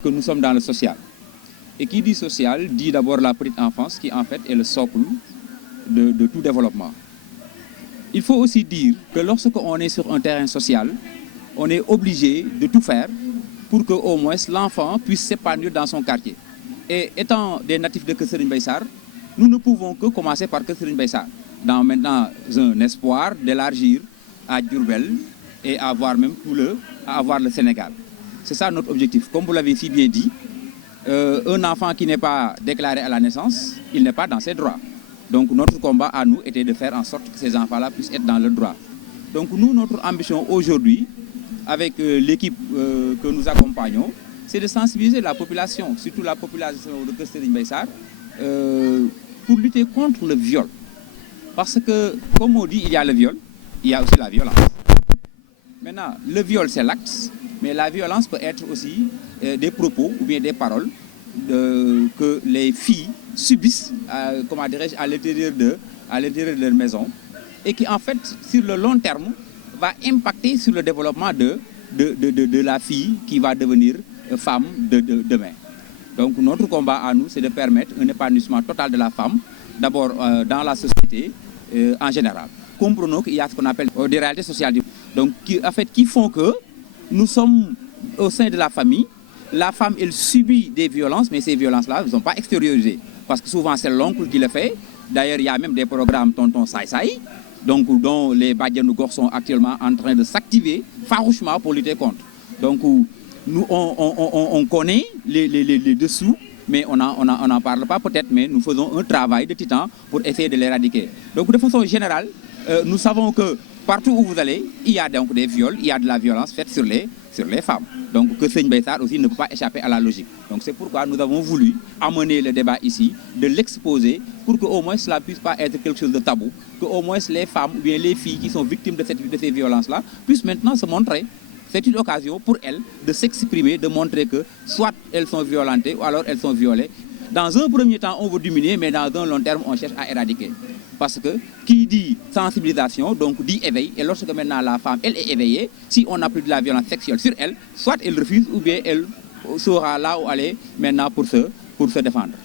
Que nous sommes dans le social. Et qui dit social dit d'abord la petite enfance qui en fait est le socle de tout développement. Il faut aussi dire que lorsqu'on est sur un terrain social, on est obligé de tout faire pour que au moins l'enfant puisse s'épanouir dans son quartier. Et étant des natifs de Keur Serigne Mbaye Sarr, nous ne pouvons que commencer par Keur Serigne Mbaye Sarr, dans maintenant un espoir d'élargir à Diourbel et à avoir même à avoir le Sénégal. C'est ça notre objectif. Comme vous l'avez si bien dit, un enfant qui n'est pas déclaré à la naissance, il n'est pas dans ses droits. Donc notre combat à nous était de faire en sorte que ces enfants-là puissent être dans le droit. Donc nous, notre ambition aujourd'hui, avec l'équipe que nous accompagnons, c'est de sensibiliser la population, surtout la population de Keur Serigne Mbaye Sarr, pour lutter contre le viol. Parce que, comme on dit, il y a le viol, il y a aussi la violence. Maintenant, le viol, c'est l'acte, mais la violence peut être aussi des propos ou bien des paroles que les filles subissent à l'intérieur de leur maison et qui, en fait, sur le long terme, va impacter sur le développement de la fille qui va devenir femme de demain. Donc, notre combat à nous, c'est de permettre un épanouissement total de la femme, d'abord dans la société en général. Comprenons qu'il y a ce qu'on appelle des réalités sociales. Donc, qui font que nous sommes au sein de la famille. La femme, elle subit des violences, mais ces violences-là ne sont pas extériorisées. Parce que souvent, c'est l'oncle qui le fait. D'ailleurs, il y a même des programmes Tonton Saï Saï, donc, dont les Badianougor sont actuellement en train de s'activer farouchement pour lutter contre. Donc, nous, on connaît les dessous, mais on n'en parle pas peut-être, mais nous faisons un travail de titan pour essayer de l'éradiquer. Donc, de façon générale, nous savons que partout où vous allez, il y a donc des viols, il y a de la violence faite sur les femmes. Donc Keur Serigne Mbaye Sarr aussi ne peut pas échapper à la logique. Donc c'est pourquoi nous avons voulu amener le débat ici, de l'exposer pour qu'au moins cela ne puisse pas être quelque chose de tabou, qu'au moins les femmes ou bien les filles qui sont victimes de ces violences-là puissent maintenant se montrer. C'est une occasion pour elles de s'exprimer, de montrer que soit elles sont violentées ou alors elles sont violées. Dans un premier temps, on veut diminuer, mais dans un long terme, on cherche à éradiquer. Parce que qui dit sensibilisation, donc dit éveil, et lorsque maintenant la femme, elle est éveillée, si on applique de la violence sexuelle sur elle, soit elle refuse ou bien elle saura là où aller maintenant pour se défendre.